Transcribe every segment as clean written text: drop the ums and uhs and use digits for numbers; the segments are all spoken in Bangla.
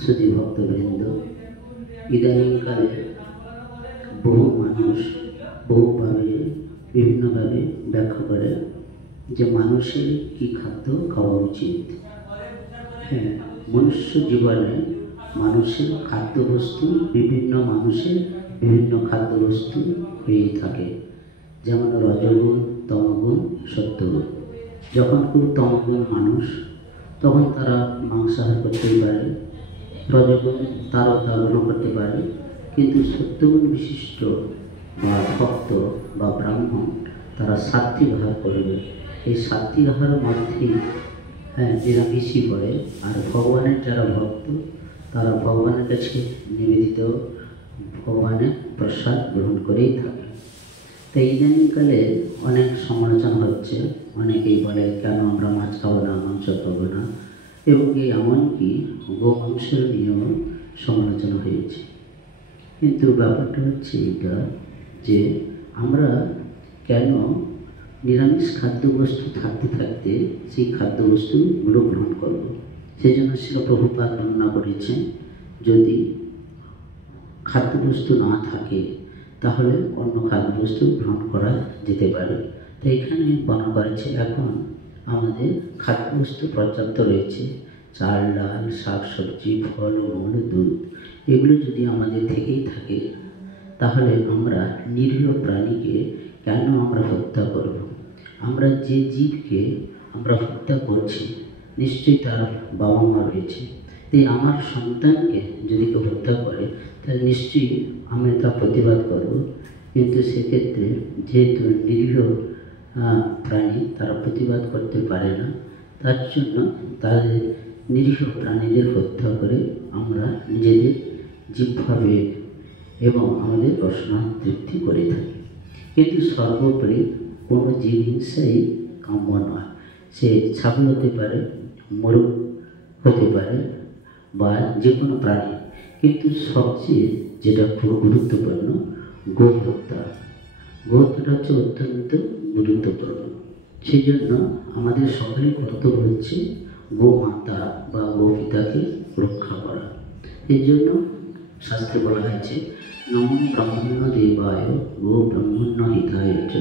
সুধী ভক্তবৃন্দ, ইদানিংকালে বহু মানুষ বহুভাবে বিভিন্নভাবে ব্যাখ্যা করে যে মানুষের কি খাদ্য খাওয়া উচিত। হ্যাঁ, মনুষ্য জীবনে মানুষের খাদ্যবস্তু বিভিন্ন মানুষের বিভিন্ন খাদ্যবস্তু হয়েই থাকে, যেমন রজগুণ, তমগুণ, সত্যগুণ। যখন খুব তমগুণ মানুষ তখন তারা মাংসাহার করতেই পারে, রজগুণ তারও তা গ্রহণ করতে পারে, কিন্তু সত্যগুণ বিশিষ্ট বা ভক্ত বা ব্রাহ্মণ তারা সাত্বিক আহার করবে। এই সাত্বিক আহারের মধ্যেই নিরামিষই পড়ে। আর ভগবানের যারা ভক্ত তারা ভগবানের কাছে নিবেদিত ভগবানের প্রসাদ গ্রহণ করেই থাকে। তাই ইদানিংকালে অনেক সমালোচনা হচ্ছে, অনেকেই বলে কেন আমরা মাছ খাবো না, মাংস খাবো না, এবং এমনকি গোমাংসের নিয়েও সমালোচনা হয়েছে। কিন্তু ব্যাপারটা হচ্ছে এটা যে আমরা কেন নিরামিষ খাদ্যবস্তু থাকতে থাকতে সেই খাদ্যবস্তুগুলো গ্রহণ করব। সেই জন্য শ্রীল প্রভুপাদ বর্ণনা করেছেন, যদি খাদ্যবস্তু না থাকে তাহলে অন্য খাদ্যবস্তু গ্রহণ করা যেতে পারে। তো এখানে বর্ণনা করেছে এখন আমাদের খাদ্যবস্তু পর্যাপ্ত রয়েছে, চাল, ডাল, শাক সবজি, ফল, মূল, দুধ, এগুলো যদি আমাদের থেকেই থাকে তাহলে আমরা নিরীহ প্রাণীকে কেন আমরা হত্যা করব। আমরা যে জীবকে আমরা হত্যা করছি নিশ্চয়ই তার বাবা মা রয়েছে। তাই আমার সন্তানকে যদি কেউ হত্যা করে তাহলে নিশ্চয়ই আমি তা প্রতিবাদ করব, কিন্তু সেক্ষেত্রে যেহেতু নিরীহ প্রাণী তারা প্রতিবাদ করতে পারে না, তার জন্য তাদের নিরীহ প্রাণীদের হত্যা করে আমরা নিজেদের জীবভাবে এবং আমাদের রসনা তৃপ্তি করে থাকি। কিন্তু সর্বোপরি কোনো জীব হিংসাই কাম্য নয়। সে ছাগল হতে পারে, মোরগ হতে পারে বা যে কোনো প্রাণী, কিন্তু সবচেয়ে যেটা খুব গুরুত্বপূর্ণ গো হত্যা। গো হত্যাটা হচ্ছে অত্যন্ত গুরুত্বপূর্ণ। সেই জন্য আমাদের সকলের কর্তব্য হচ্ছে গোমাতা বা গোপিতাকে রক্ষা করা। এই জন্য শাস্ত্রে বলা হয়েছে নমো ব্রহ্মণ্য দেবায় গো ব্রহ্মণ্য হিতায় চ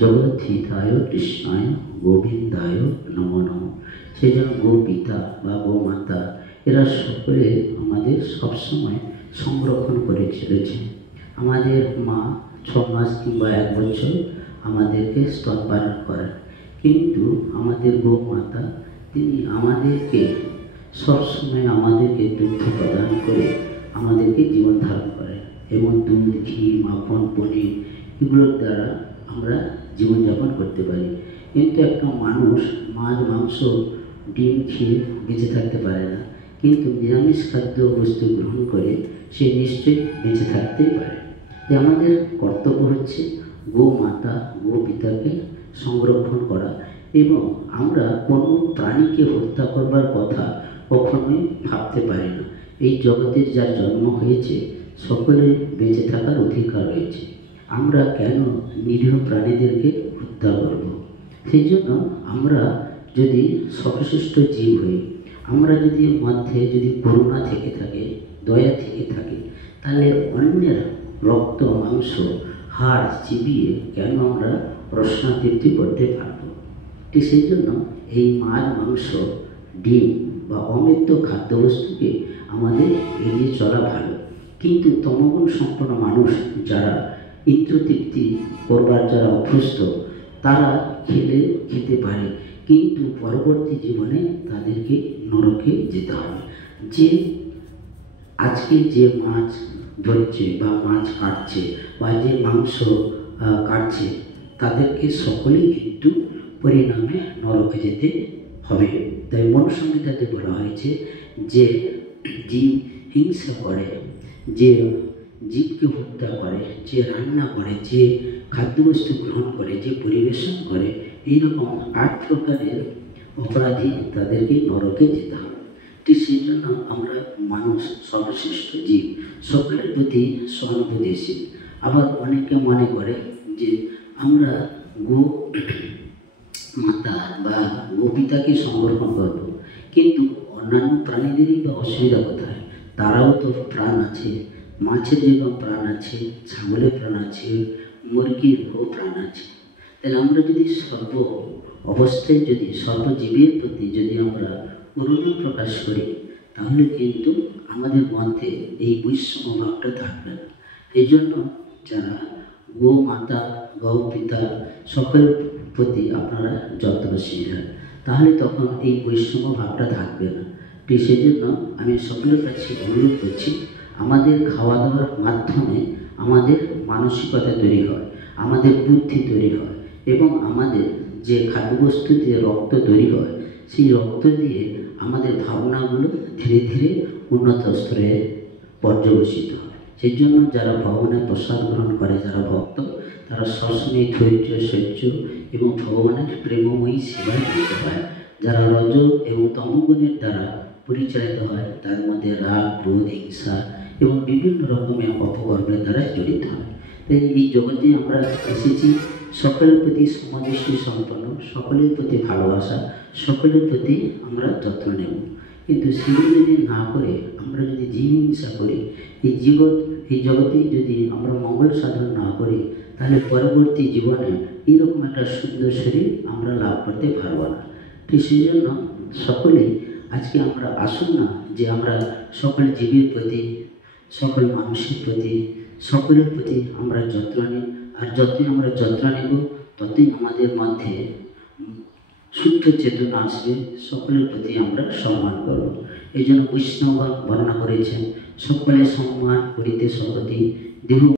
জগৎ হিতায় কৃষ্ণায় গোবিন্দায় নমো নমঃ। সেই জন্য গোপিতা বা গোমাতা এরা সকলে আমাদের সবসময় সংরক্ষণ করে চলেছে। আমাদের মা 6 মাস কিংবা 1 বছর আমাদেরকে স্তনপান করেন, কিন্তু আমাদের গোমাতা তিনি আমাদেরকে সবসময় আমাদেরকে দুগ্ধ প্রদান করে আমাদেরকে জীবন ধারণ করে, এবং দুধ, ঘি, মাখন, পনির এগুলোর দ্বারা আমরা জীবনযাপন করতে পারি। কিন্তু একটা মানুষ মাছ, মাংস, ডিম খেয়ে বেঁচে থাকতে পারে না, কিন্তু নিরামিষ খাদ্য বস্তু গ্রহণ করে সে নিশ্চয়ই বেঁচে থাকতেই পারে। তাই আমাদের কর্তব্য হচ্ছে গোমাতা গোপিতাকে সংরক্ষণ করা, এবং আমরা কোনো প্রাণীকে হত্যা করবার কথা কখনোই ভাবতে পারি না। এই জগতের যার জন্ম হয়েছে সকলের বেঁচে থাকার অধিকার রয়েছে, আমরা কেন নিরীহ প্রাণীদেরকে হত্যা করব। সেই জন্য আমরা যদি সর্বশ্রেষ্ঠ জীব হই, আমরা যদি মধ্যে যদি করুণা থেকে থাকে, দয়া থেকে থাকে, তাহলে অন্যের রক্ত, মাংস, হাড় চিবিয়ে কেন আমরা রসনা তৃপ্তি করতে পারব। ঠিক সেই জন্য এই মাছ, মাংস, ডিম বা অমৃত খাদ্যবস্তুকে আমাদের এড়িয়ে চলা ভালো। কিন্তু তমগুণ সম্পন্ন মানুষ যারা ইন্দ্রিয় তৃপ্তি করবার যারা অভ্যস্ত তারা খেতে পারে, কিন্তু পরবর্তী জীবনে তাদেরকে নরকে যেতে হবে। যে আজকে যে মাছ ধরছে বা মাছ কাটছে বা যে মাংস কাটছে তাদেরকে সকলেই কিন্তু পরিণামে নরকে যেতে হবে। তাই মনুসংহিতাতে বলা হয়েছে যে জীব হিংসা করে, যে জীবকে হত্যা করে, যে রান্না করে, যে খাদ্যবস্তু গ্রহণ করে, যে পরিবেশন করে, এইরকম 8 প্রকারের অপরাধী তাদেরকে নরকে যেতে হবে। ঠিক সেই জন্য আমরা মানুষ সর্বশ্রেষ্ঠ জীব, সকলের প্রতি সহানুভূতিশীল। আবার অনেকে মনে করে যে আমরা গো মাতা বা গোপিতাকে সংরক্ষণ করব, কিন্তু অন্যান্য প্রাণীদেরই বা অসুবিধা কোথায়? তারাও তো প্রাণ আছে, মাছের যেরকম প্রাণ আছে, ছাগলের প্রাণ আছে, মুরগিরও প্রাণ আছে। তাহলে আমরা যদি সর্ব অবস্থায় যদি সর্বজীবের প্রতি যদি আমরা করুণা প্রকাশ করি, তাহলে কিন্তু আমাদের মধ্যে এই বৈষম্য ভাবটা থাকবে না। এই জন্য যারা গো মাতা গৌ পিতা সকলের প্রতি আপনারা যত্নশীল হন, তাহলে তখন এই বৈষম্য ভাবটা থাকবে না। ঠিক সেই জন্য আমি সকলের কাছে অনুরোধ করছি, আমাদের খাওয়া দাওয়ার মাধ্যমে আমাদের মানসিকতা তৈরি হয়, আমাদের বুদ্ধি তৈরি হয়, এবং আমাদের যে খাদ্যবস্তু দিয়ে রক্ত তৈরি হয়, সেই রক্ত দিয়ে আমাদের ভাবনাগুলো ধীরে ধীরে উন্নত স্তরে পর্যবেসিত হয়। সেই জন্য যারা ভগবানের প্রসাদ গ্রহণ করে, যারা ভক্ত, তারা সবসময় ধৈর্য সহ্য এবং ভগবানের প্রেমময়ী সেবায় নিতে পারে। যারা রজ এবং তমগুণের দ্বারা পরিচালিত হয়, তার মধ্যে রাগ, ক্রোধ, হিংসা এবং বিভিন্ন রকমের অপকর্মের দ্বারা জড়িত হয়। তাই এই জগতে আমরা এসেছি সকলের প্রতি সমদৃষ্টি সম্পন্ন, সকলের প্রতি ভালোবাসা, সকলের প্রতি আমরা যত্ন নেব। কিন্তু সেগুলো যদি না করে আমরা যদি জীব হিংসা করি, এই জগতে যদি আমরা মঙ্গল সাধন না করি, তাহলে পরবর্তী জীবনে এইরকম একটা সুন্দর শরীর আমরা লাভ করতে পারব না। ঠিক সেই জন্য সকলেই আজকে আমরা আসুন না যে আমরা সকল জীবের প্রতি, সকল মানুষের প্রতি, সকলের প্রতি আমরা যত্ন নিই। আর যতই আমরা যত্ন নেব, ততই আমাদের মধ্যে শুদ্ধ চেতনা আসবে, সকলের প্রতি আমরা সম্মান করব। এই জন্য বৈষ্ণবগণ বর্ণনা করেছেন, সকলে সম্মান করিতে সহতি দেহ